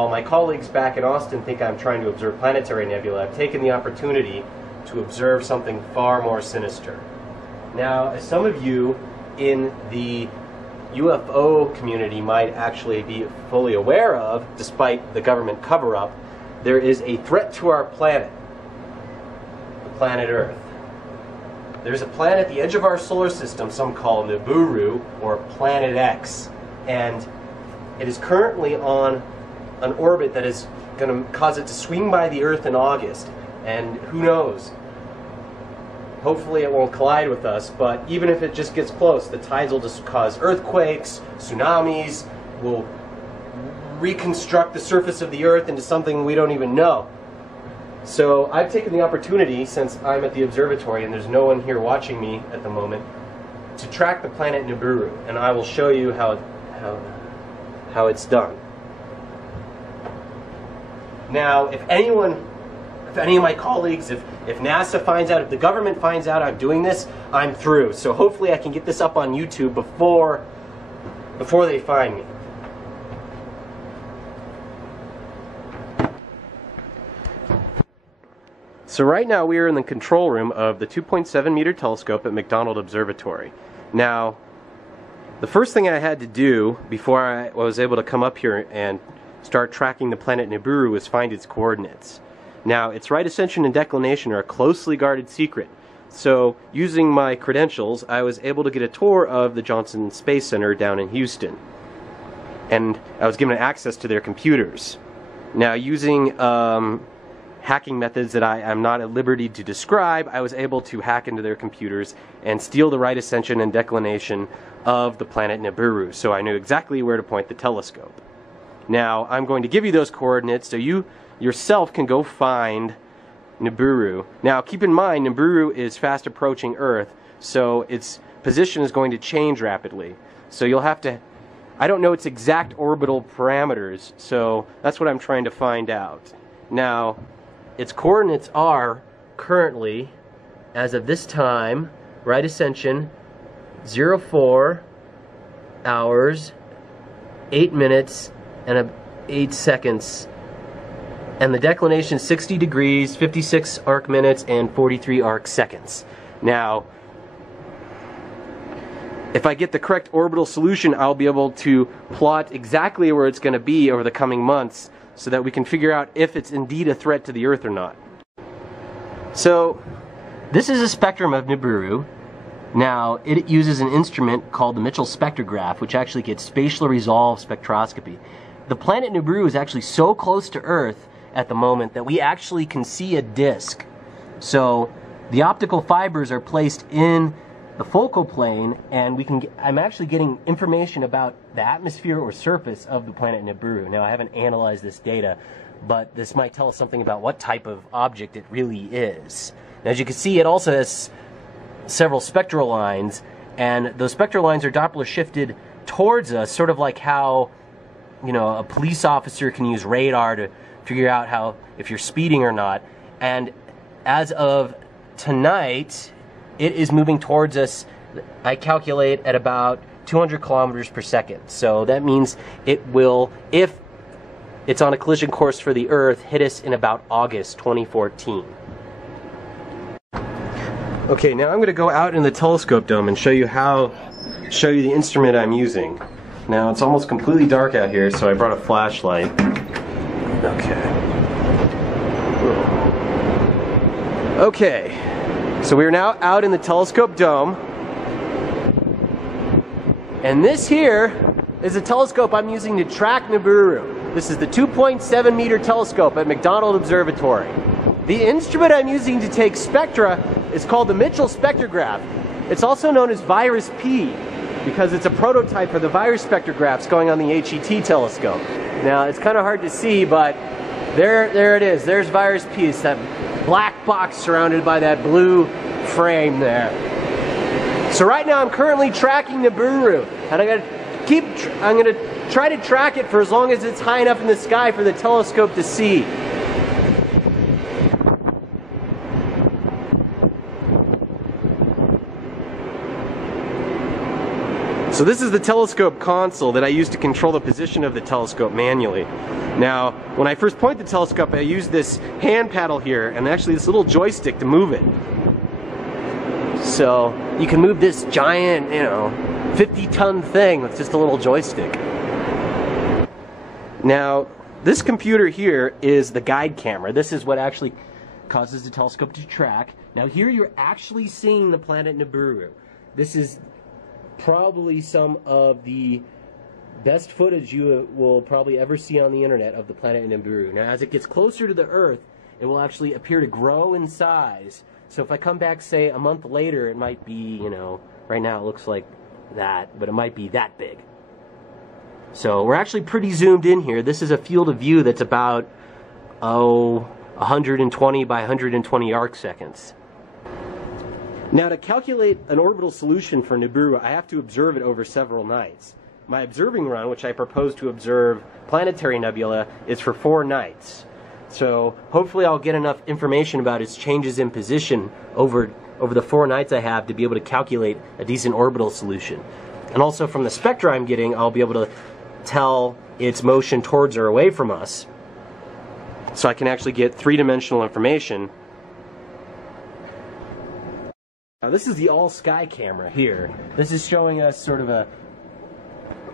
while my colleagues back in Austin think I'm trying to observe planetary nebulae, I've taken the opportunity to observe something far more sinister. Now, as some of you in the UFO community might actually be fully aware of, despite the government cover-up, there is a threat to our planet, the planet Earth. There's a planet at the edge of our solar system, some call Nibiru, or Planet X, and it is currently on an orbit that is going to cause it to swing by the Earth in August, and who knows, hopefully it won't collide with us, but even if it just gets close, the tides will just cause earthquakes, tsunamis, will reconstruct the surface of the Earth into something we don't even know. So I've taken the opportunity, since I'm at the observatory and there's no one here watching me at the moment, to track the planet Nibiru, and I will show you how it's done. Now, if any of my colleagues, if NASA finds out, if the government finds out I'm doing this, I'm through. So hopefully I can get this up on YouTube before they find me. So right now we are in the control room of the 2.7 meter telescope at McDonald Observatory. Now, the first thing I had to do before I was able to come up here and start tracking the planet Nibiru was find its coordinates. Now, its right ascension and declination are a closely guarded secret. So, using my credentials, I was able to get a tour of the Johnson Space Center down in Houston. And I was given access to their computers. Now, using hacking methods that I am not at liberty to describe, I was able to hack into their computers and steal the right ascension and declination of the planet Nibiru, so I knew exactly where to point the telescope. Now, I'm going to give you those coordinates so you yourself can go find Nibiru. Now, keep in mind, Nibiru is fast approaching Earth, so its position is going to change rapidly. So you'll have to, I don't know its exact orbital parameters, so that's what I'm trying to find out. Now, its coordinates are currently, as of this time, right ascension 04 hours, 8 minutes, and 8 seconds. And the declination 60 degrees, 56 arc minutes, and 43 arc seconds. Now, if I get the correct orbital solution, I'll be able to plot exactly where it's going to be over the coming months so that we can figure out if it's indeed a threat to the Earth or not. So, this is a spectrum of Nibiru. Now, it uses an instrument called the Mitchell spectrograph, which actually gets spatially resolved spectroscopy. The planet Nibiru is actually so close to Earth at the moment that we actually can see a disk. So, the optical fibers are placed in the focal plane, and I'm actually getting information about the atmosphere or surface of the planet Nibiru. Now, I haven't analyzed this data, but this might tell us something about what type of object it really is. Now, as you can see, it also has several spectral lines, and those spectral lines are Doppler shifted towards us, sort of like how, you know, a police officer can use radar to figure out if you're speeding or not. And as of tonight, it is moving towards us, I calculate, at about 200 kilometers per second. So that means it will, if it's on a collision course for the Earth, hit us in about August 2014. Okay, now I'm going to go out in the telescope dome and show you the instrument I'm using. Now, it's almost completely dark out here, so I brought a flashlight. Okay, so we are now out in the telescope dome, and this here is a telescope I'm using to track Nibiru. This is the 2.7 meter telescope at McDonald Observatory. The instrument I'm using to take spectra is called the Mitchell spectrograph. It's also known as Virus P because it's a prototype for the virus spectrographs going on the HET telescope. Now, it's kind of hard to see, but there it is. There's Virus P. It's that black box surrounded by that blue frame there. So right now I'm currently tracking Nibiru, and I'm gonna try to track it for as long as it's high enough in the sky for the telescope to see. So this is the telescope console that I use to control the position of the telescope manually. Now, when I first point the telescope, I use this hand paddle here and actually this little joystick to move it. So you can move this giant, 50-ton thing with just a little joystick. Now, this computer here is the guide camera. This is what actually causes the telescope to track. Now here you're actually seeing the planet Nibiru. This is probably some of the best footage you will probably ever see on the internet of the planet Nibiru. Now as it gets closer to the Earth, it will actually appear to grow in size. So if I come back, say, a month later, it might be, right now it looks like that, but it might be that big. So we're actually pretty zoomed in here. This is a field of view that's about, 120 by 120 arc seconds. Now to calculate an orbital solution for Nibiru, I have to observe it over several nights. My observing run, which I propose to observe planetary nebula, is for 4 nights. So hopefully I'll get enough information about its changes in position over the 4 nights I have to be able to calculate a decent orbital solution. And also from the spectra I'm getting, I'll be able to tell its motion towards or away from us. So I can actually get 3-dimensional information. Now this is the all-sky camera here. This is showing us sort of a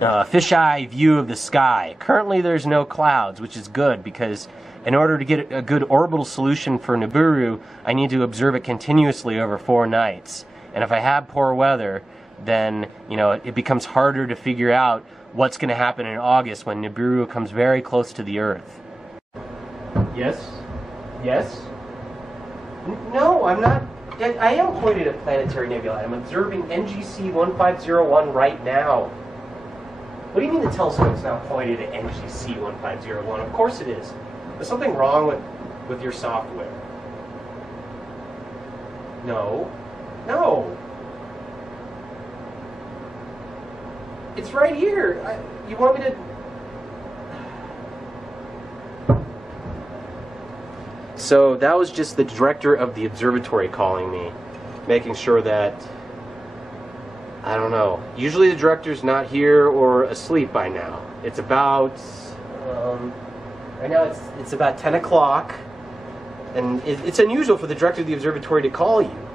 fisheye view of the sky. Currently there's no clouds, which is good because in order to get a good orbital solution for Nibiru, I need to observe it continuously over 4 nights. And if I have poor weather, then it becomes harder to figure out what's going to happen in August when Nibiru comes very close to the Earth. Yes? Yes? No, I'm not. I am pointed at planetary nebula. I'm observing NGC 1501 right now. What do you mean the telescope's now pointed at NGC 1501? Of course it is. There's something wrong with your software. No. No. It's right here. You want me to... So that was just the director of the observatory calling me, making sure that, I don't know, usually the director's not here or asleep by now. It's about, right now it's about 10 o'clock, and it's unusual for the director of the observatory to call you.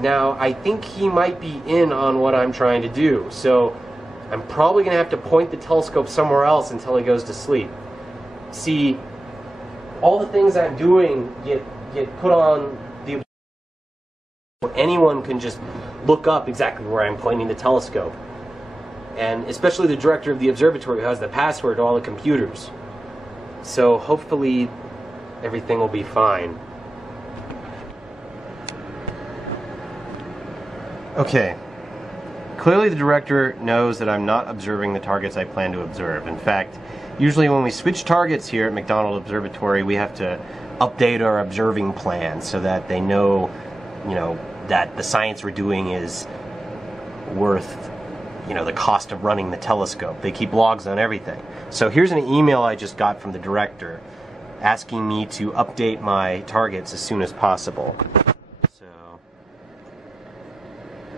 Now, I think he might be in on what I'm trying to do, so I'm probably going to have to point the telescope somewhere else until he goes to sleep. See, all the things I'm doing get put on the observatory. Anyone can just look up exactly where I'm pointing the telescope. And especially the director of the observatory who has the password to all the computers. So hopefully everything will be fine. Okay. Clearly the director knows that I'm not observing the targets I plan to observe. In fact, usually when we switch targets here at McDonald Observatory, we have to update our observing plan so that they know, that the science we're doing is worth, the cost of running the telescope. They keep logs on everything. So here's an email I just got from the director asking me to update my targets as soon as possible. So,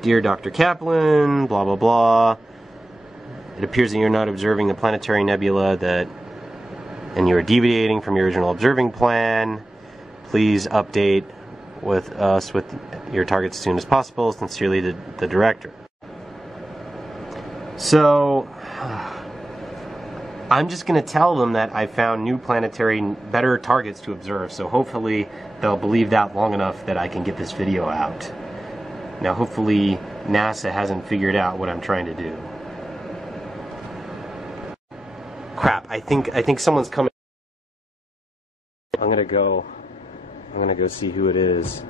dear Dr. Kaplan, blah blah blah. It appears that you're not observing the planetary nebula and you are deviating from your original observing plan. Please update with us with your targets as soon as possible. Sincerely, the director. So, I'm just going to tell them that I found new planetary, better targets to observe. So hopefully they'll believe that long enough that I can get this video out. Now, hopefully NASA hasn't figured out what I'm trying to do. Crap, I think someone's coming. I'm gonna go see who it is.